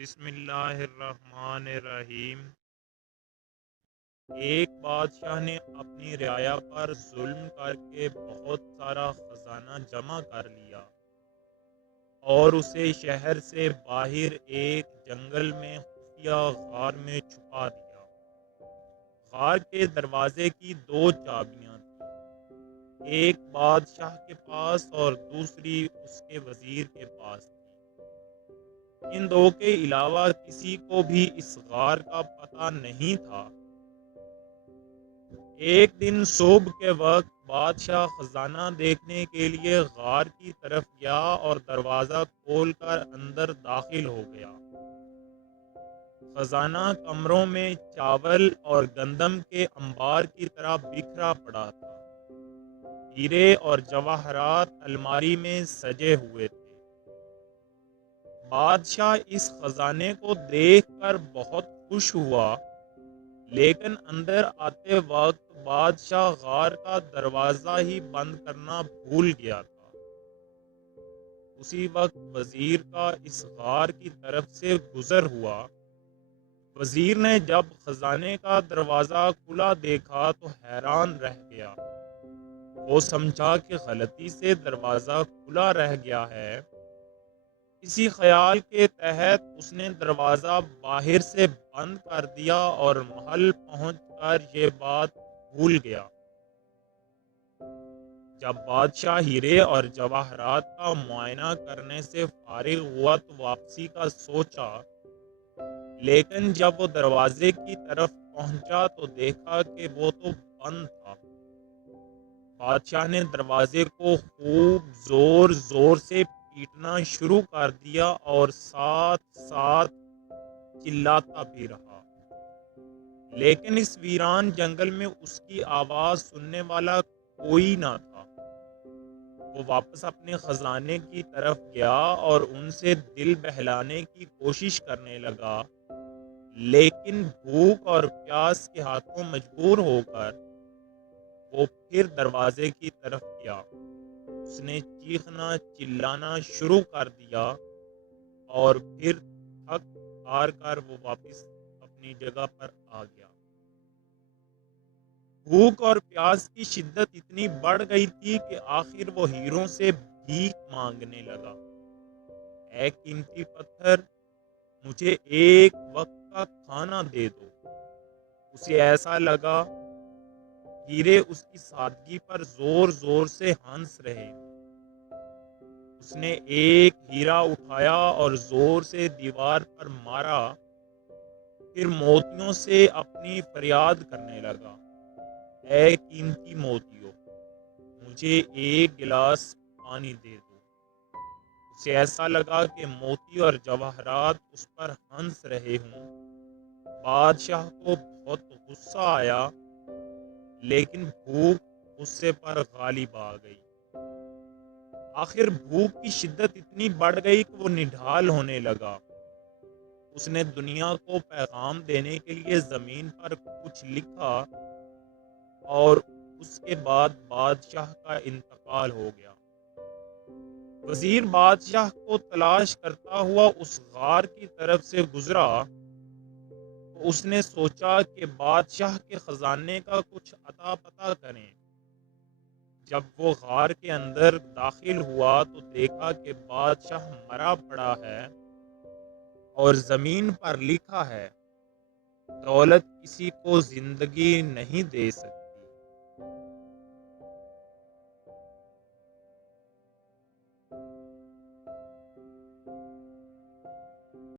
بسم اللہ الرحمن الرحیم۔ ایک بادشاہ نے اپنی رعایا پر ظلم کر کے بہت سارا خزانہ جمع کر لیا اور اسے شہر سے باہر ایک جنگل میں خفیہ غار میں چھپا دیا۔ غار کے دروازے کی دو چابیاں تھیں، ایک بادشاہ کے پاس اور دوسری اس کے وزیر کے پاس تھی۔ ان دو کے علاوہ کسی کو بھی اس غار کا پتہ نہیں تھا۔ ایک دن صبح کے وقت بادشاہ خزانہ دیکھنے کے لیے غار کی طرف گیا اور دروازہ کھول کر اندر داخل ہو گیا۔ خزانہ کمروں میں چاول اور گندم کے انبار کی طرح بکھرا پڑا تھا۔ ہیرے اور جواہرات الماری میں سجے ہوئے تھے۔ بادشاہ اس خزانے کو دیکھ کر بہت خوش ہوا، لیکن اندر آتے وقت بادشاہ غار کا دروازہ ہی بند کرنا بھول گیا تھا۔ اسی وقت وزیر کا اس غار کی طرف سے گزر ہوا۔ وزیر نے جب خزانے کا دروازہ کھلا دیکھا تو حیران رہ گیا۔ وہ سمجھا کہ غلطی سے دروازہ کھلا رہ گیا ہے۔ اسی خیال کے تحت اس نے دروازہ باہر سے بند کر دیا اور محل پہنچ کر یہ بات بھول گیا۔ جب بادشاہ ہیرے اور جواہرات کا معائنہ کرنے سے فارغ ہوا تو واپسی کا سوچا، لیکن جب وہ دروازے کی طرف پہنچا تو دیکھا کہ وہ تو بند تھا۔ بادشاہ نے دروازے کو خوب زور زور سے پیٹنا شروع کر دیا اور ساتھ ساتھ چلاتا بھی رہا، لیکن اس ویران جنگل میں اس کی آواز سننے والا کوئی نہ تھا۔ وہ واپس اپنے خزانے کی طرف گیا اور ان سے دل بہلانے کی کوشش کرنے لگا، لیکن بھوک اور پیاس کے ہاتھوں مجبور ہو کر وہ پھر دروازے کی طرف گیا۔ اس نے چیخنا چلانا شروع کر دیا اور پھر تھک ہار کر وہ واپس اپنی جگہ پر آ گیا۔ بھوک اور پیاس کی شدت اتنی بڑھ گئی تھی کہ آخر وہ ہیروں سے بھیک مانگنے لگا۔ اے قیمتی پتھر، مجھے ایک وقت کا کھانا دے دو۔ اسے ایسا لگا ہیرے اس کی سادگی پر زور زور سے ہنس رہے ہیں۔ اس نے ایک ہیرا اٹھایا اور زور سے دیوار پر مارا، پھر موتیوں سے اپنی فریاد کرنے لگا، اے قیمتی موتیوں، مجھے ایک گلاس پانی دے دو۔ اسے ایسا لگا کہ موتی اور جواہرات اس پر ہنس رہے ہوں۔ بادشاہ کو بہت غصہ آیا، لیکن بھوک غصے پر غالب آ گئی۔ آخر بھوک کی شدت اتنی بڑھ گئی کہ وہ نڈھال ہونے لگا۔ اس نے دنیا کو پیغام دینے کے لیے زمین پر کچھ لکھا اور اس کے بعد بادشاہ کا انتقال ہو گیا۔ وزیر بادشاہ کو تلاش کرتا ہوا اس غار کی طرف سے گزرا تو اس نے سوچا کہ بادشاہ کے خزانے کا کچھ اتا پتا کریں۔ جب وہ غار کے اندر داخل ہوا تو دیکھا کہ بادشاہ مرا پڑا ہے اور زمین پر لکھا ہے، دولت کسی کو زندگی نہیں دے سکتی۔